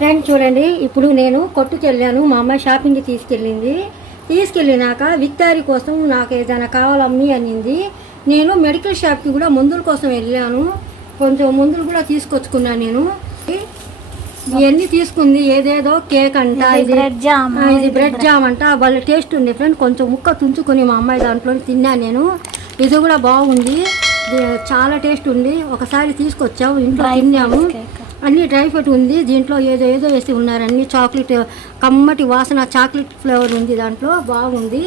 Friend చూడండి ఇప్పుడు నేను కొట్టుకు వెళ్ళాను మా అమ్మాయి షాపింగ్కి తీసుకెళ్ళింది. తీసుకెళ్ళినాక విక్టారీ కోసం నాకు ఏదైనా కావాలమ్మి అనింది. నేను మెడికల్ షాప్కి కూడా మందుల కోసం వెళ్ళాను. కొంచెం మందులు కూడా తీసుకొచ్చుకున్నాను నేను. ఇవన్నీ తీసుకుంది. ఏదేదో కేక్ అంట ఇది బ్రెడ్ జామ్ ఆ, ఇది బ్రెడ్ జామ్ అంట. వాళ్ళ టేస్ట్ ఉంది ఫ్రెండ్ కొంచెం ముక్క తుంచుకొని మా అమ్మాయి దాంట్లో తిన్నాను నేను. ఇది కూడా బాగుంది. చాలా టేస్ట్ ఉంది. ఒకసారి తీసుకొచ్చాము ఇంట్లో తిన్నాము. అన్ని డ్రై ఫ్రూట్ ఉంది. దీంట్లో ఏదో ఏదో వేసి ఉన్నారు అన్ని. చాక్లెట్ కమ్మటి వాసన చాక్లెట్ ఫ్లేవర్ ఉంది దాంట్లో. బాగుంది.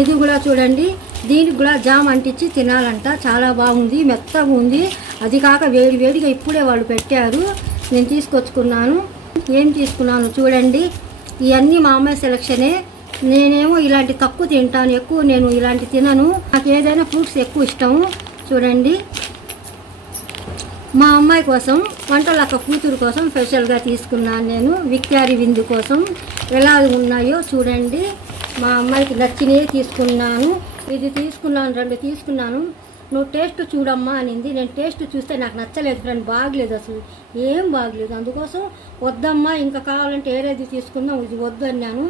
ఇది కూడా చూడండి. దీనికి కూడా జామ్ అంటించి తినాలంట. చాలా బాగుంది. మెత్తగా ఉంది. అది కాక వేడి వేడిగా ఇప్పుడే వాళ్ళు పెట్టారు. నేను తీసుకొచ్చుకున్నాను. ఏం తీసుకున్నాను చూడండి. ఇవన్నీ మా అమ్మాయి సెలక్షనే. నేనేమో ఇలాంటి తక్కువ తింటాను. ఎక్కువ నేను ఇలాంటి తినను. నాకు ఏదైనా ఫ్రూట్స్ ఎక్కువ ఇష్టము చూడండి. మా అమ్మాయి కోసం వంటలక్క కూతురు కోసం స్పెషల్గా తీసుకున్నాను నేను. విక్టారి విందు కోసం ఎలా ఉన్నాయో చూడండి. మా అమ్మాయికి నచ్చినవి తీసుకున్నాను. ఇది తీసుకున్నాను రెండు తీసుకున్నాను. నువ్వు టేస్ట్ చూడమ్మా అనింది. నేను టేస్ట్ చూస్తే నాకు నచ్చలేదు ఫ్రెండ్ బాగలేదు అసలు. ఏం బాగలేదు. అందుకోసం వద్దమ్మా ఇంకా కావాలంటే ఏరేది తీసుకుందాం ఇది వద్దు అన్నాను.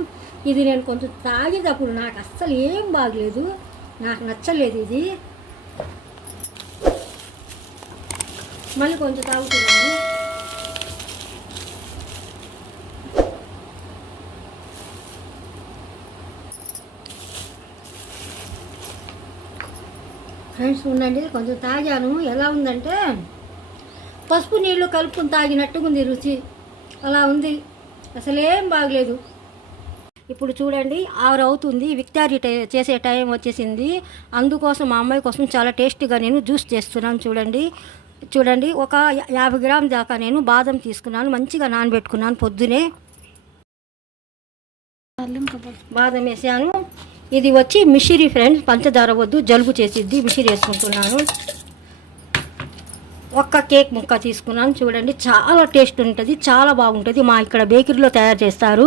ఇది నేను కొంచెం తాగేటప్పుడు నాకు అస్సలు ఏం బాగలేదు. నాకు నచ్చలేదు ఇది. మళ్ళీ కొంచెం తాగుతున్నాను. ఫ్రెండ్స్ ఉండండి కొంచెం తాగాను. ఎలా ఉందంటే పసుపు నీళ్ళు కలుపుకుని తాగినట్టుగా ఉంది రుచి. అలా ఉంది. అసలేం బాగలేదు. ఇప్పుడు చూడండి ఆరు అవుతుంది. విక్టారీ టై చేసే టైం వచ్చేసింది. అందుకోసం మా అమ్మాయి కోసం చాలా టేస్టీగా నేను జ్యూస్ చేస్తున్నాను చూడండి. చూడండి ఒక యాభై గ్రామ్ దాకా నేను బాదం తీసుకున్నాను మంచిగా నానబెట్టుకున్నాను పొద్దునే. బాదం వేసాను. ఇది వచ్చి మిషిరి ఫ్రెండ్స్ పంచదార వద్దు జలుబు చేసిద్ది మిషిరి వేసుకుంటున్నాను. ఒక్క కేక్ ముక్క తీసుకున్నాను చూడండి చాలా టేస్ట్ ఉంటుంది చాలా బాగుంటుంది మా ఇక్కడ బేకరీలో తయారు చేస్తారు.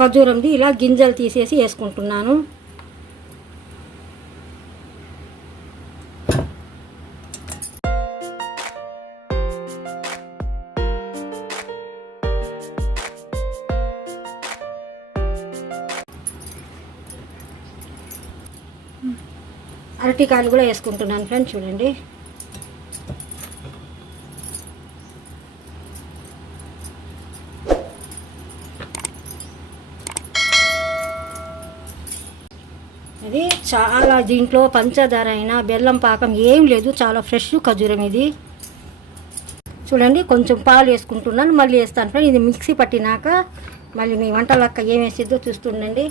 ఖజూరంది ఇలా గింజలు తీసేసి వేసుకుంటున్నాను. అరటికాయలు కూడా వేసుకుంటున్నాను ఫ్రెండ్స్ చూడండి. అది చాలా దీంట్లో పంచదార అయినా బెల్లం పాకం ఏం లేదు చాలా ఫ్రెష్ ఖజూరం ఇది. చూడండి కొంచెం పాలు వేసుకుంటున్నాను మళ్ళీ వేస్తాను ఫ్రెండ్ ఇది మిక్సీ పట్టినాక మళ్ళీ మీ వంటలక్క ఏం వేసిద్దో చూస్తుండండి.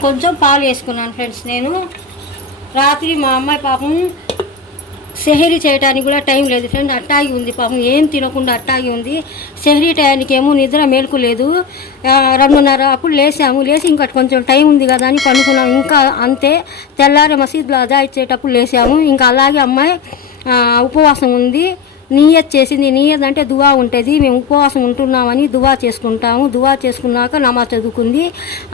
ఇంకొంచెం పాలు వేసుకున్నాను ఫ్రెండ్స్ నేను. రాత్రి మా అమ్మాయి పాపం సెహరీ చేయడానికి కూడా టైం లేదు ఫ్రెండ్ అట్టాగి ఉంది పాపం ఏం తినకుండా అట్టాగి ఉంది. సెహరీ టయానికి ఏమో నిద్ర మేలుకు లేదు రెండున్నర అప్పుడు లేసాము లేచి ఇంకా కొంచెం టైం ఉంది కదా అని పనుకున్నాము. ఇంకా అంతే తెల్లారి మసీదులో అదా ఇచ్చేటప్పుడు లేసాము. ఇంకా అలాగే అమ్మాయి ఉపవాసం ఉంది. నీయత్ చేసింది నీయత్ అంటే దువా ఉంటుంది మేము ఉపవాసం ఉంటున్నామని దువా చేసుకుంటాము. దువా చేసుకున్నాక నమాజ్ చదువుకుంది.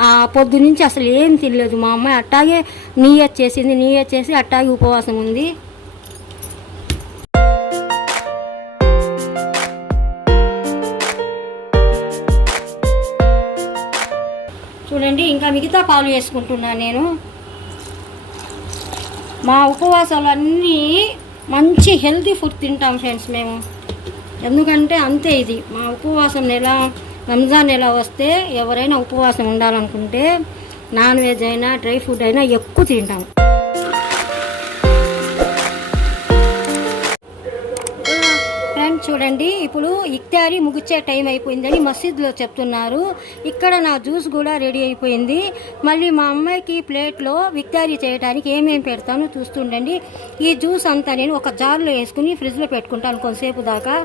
ఆ పొద్దు నుంచి అసలు ఏం తినలేదు మా అమ్మాయి. అట్టాగే నీయత్ చేసింది నీయత్ చేసి అట్టాగే ఉపవాసం ఉంది. చూడండి ఇంకా మిగతా పాలు వేసుకుంటున్నాను నేను. మా ఉపవాసాలన్నీ మంచి హెల్తీ ఫుడ్ తింటాం ఫ్రెండ్స్ మేము. ఎందుకంటే అంతే ఇది. మా ఉపవాసం నెల రంజాన్ నెల వస్తే ఎవరైనా ఉపవాసం ఉండాలనుకుంటే నాన్ వెజ్ అయినా డ్రై ఫుడ్ అయినా ఎక్కువ తింటాం. ఫ్రెండ్ చూడండి ఇప్పుడు ఇక్తారీ ముగిచ్చే టైం అయిపోయిందని మసీద్లో చెప్తున్నారు. ఇక్కడ నా జ్యూస్ కూడా రెడీ అయిపోయింది. మళ్ళీ మా అమ్మాయికి ప్లేట్లో విక్తారీ చేయడానికి ఏమేమి పెడతానో చూస్తుండండి. ఈ జ్యూస్ అంతా నేను ఒక జార్లో వేసుకుని ఫ్రిడ్జ్లో పెట్టుకుంటాను కొంతసేపు దాకా.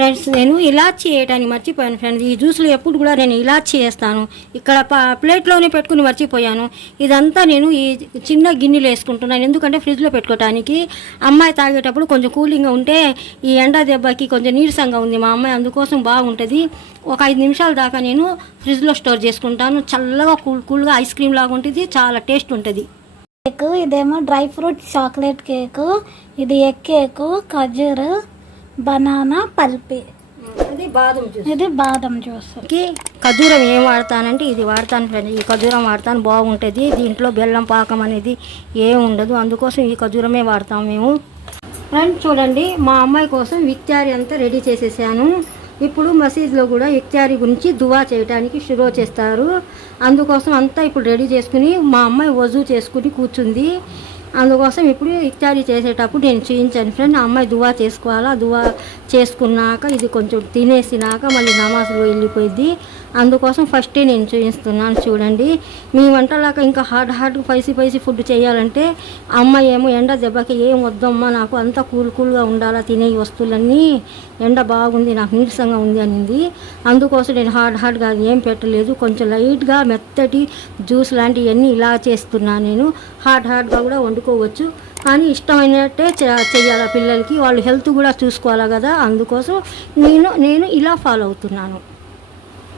ఫ్రెండ్స్ నేను ఇలాచి వేయడానికి మర్చిపోయాను ఫ్రెండ్స్. ఈ జ్యూస్లో ఎప్పుడు కూడా నేను ఇలాచి వేస్తాను ఇక్కడ ప- ప్లేట్లోనే పెట్టుకుని మర్చిపోయాను. ఇదంతా నేను ఈ చిన్న గిన్నెలు వేసుకుంటున్నాను ఎందుకంటే ఫ్రిడ్జ్లో పెట్టుకోవడానికి అమ్మాయి తాగేటప్పుడు కొంచెం కూలింగ్గా ఉంటే ఈ ఎండ దెబ్బకి కొంచెం నీరసంగా ఉంది మా అమ్మాయి. అందుకోసం బాగుంటుంది. ఒక ఐదు నిమిషాల దాకా నేను ఫ్రిడ్జ్లో స్టోర్ చేసుకుంటాను. చల్లగా కూల్ కూల్గా ఐస్ క్రీమ్ లాగా ఉంటుంది. చాలా టేస్ట్ ఉంటుంది. కేక్ ఇదేమో డ్రై ఫ్రూట్ చాక్లెట్ కేకు ఇది ఎగ్ కేకు ఖజూరు బనానా పల్పి. బాదం జ్యూస్. ఇది బాదం జ్యూస్. కి ఖజూరం ఏం వాడతానంటే ఇది వాడతాను ఫ్రెండ్ ఈ ఖజూరం వాడతాను బాగుంటుంది. దీంట్లో బెల్లం పాకం అనేది ఏం ఉండదు. అందుకోసం ఈ ఖజూరమే వాడతాం మేము. ఫ్రెండ్ చూడండి మా అమ్మాయి కోసం విక్టారీ అంతా రెడీ చేసేసాను. ఇప్పుడు మసీద్లో కూడా విక్టారీ గురించి దువా చేయడానికి షురూ చేస్తారు. అందుకోసం అంతా ఇప్పుడు రెడీ చేసుకుని మా అమ్మాయి వజూ చేసుకుని కూర్చుంది. అందుకోసం ఇప్పుడు ఇత్యాది చేసేటప్పుడు నేను చూపించాను ఫ్రెండ్. ఆ అమ్మాయి దువా చేసుకోవాలా? దువా చేసుకున్నాక ఇది కొంచెం తినేసినాక మళ్ళీ నమాజ్లో వెళ్ళిపోయింది అందుకోసం ఫస్టే నేను చూపిస్తున్నాను చూడండి. మీ వంటలాగా ఇంకా hard hard spicy spicy food చేయాలంటే అమ్మాయి ఏమో ఎండ దెబ్బకి ఏం వద్దమ్మా నాకు అంతా కూల్ కూల్గా ఉండాలా తినే వస్తువులన్నీ. ఎండ బాగుంది నాకు నీరసంగా ఉంది అనింది. అందుకోసం నేను హార్డ్ హార్డ్గా ఏం పెట్టలేదు. కొంచెం లైట్గా మెత్తటి జ్యూస్ లాంటివన్నీ ఇలా చేస్తున్నాను నేను. హార్డ్ హార్డ్గా కూడా వండుకోవచ్చు కానీ ఇష్టమైనట్టే చేయాలి పిల్లలకి. వాళ్ళు హెల్త్ కూడా చూసుకోవాలి కదా. అందుకోసం నేను నేను ఇలా ఫాలో అవుతున్నాను.